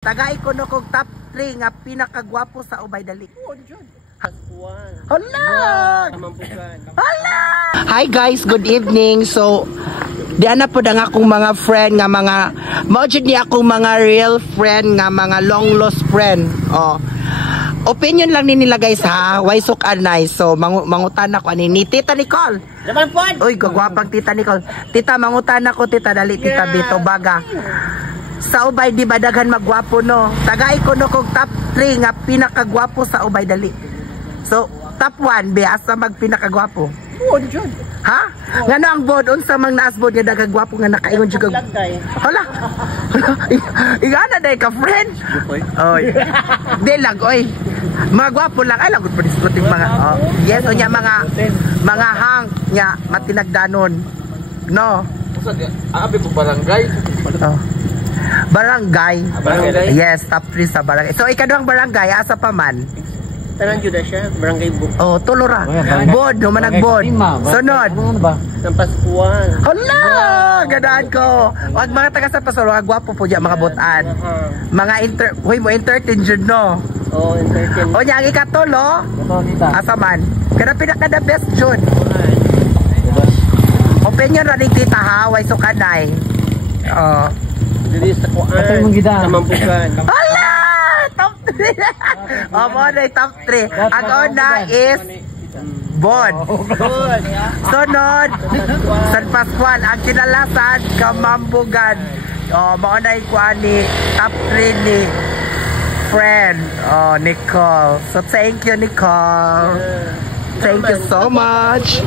Tagay ko no kog top 3 nga pinakagwapo sa ubay dali. Hala! Hala! Hi guys, good evening. So, diyan na po ang akong mga friend nga mga mao jud ni akong mga real friend nga mga long lost friend. Oh. Opinion lang ni nila guys ha. Why sok anay. So, mangutan ako ani ni Tita Nicole. Uy, kagwapang Tita Nicole. Tita, mangutan ako Tita dali Tita Bito Baga. Sa ubay di ba daghan magwapo no. Tagay ko no kog top 3 nga pinakagwapo sa ubay dali. So, top 1 be asa mag pinakagwapo. Bod jud. Ha? Ngano ang bod unsa mang naas bod nga dagagwapo nga nakaingon jud. Hala. Igana day ka friend. Oy. Di lang oy. Mga gwapo lang ay lagot pa diskuting mga yes o nya mga hang nya matinagdanon. No. Abi po barangay. Barangay. Barangay. Yes, top 3 sa barangay. So ikaduhang barangay asa pa man? Tanan jud siya, barangay Buk. Oh, tulura. Bod, humanag bod. Sunod. Ng Paskual. Hala! Gadaan ko. Wag mga taga sa Paskual, mga gwapo po diya mga butan. Mga mo entertain jud no. Oh, entertain. O nya ang ikatulo? Asa man? Kada pinaka the best jud. Opinion ra ni Tita ha, way sukanay. Oh. Dili sa kuan. Sa Mambukan. Hala! Top 3. Mo na top 3. Ang una is Bod. Sunod, San Pascual. Ang kinalasan, Kamambugan. Mo na ikuan ni top 3 ni friend. Nicole. So thank you Nicole. Thank you so much.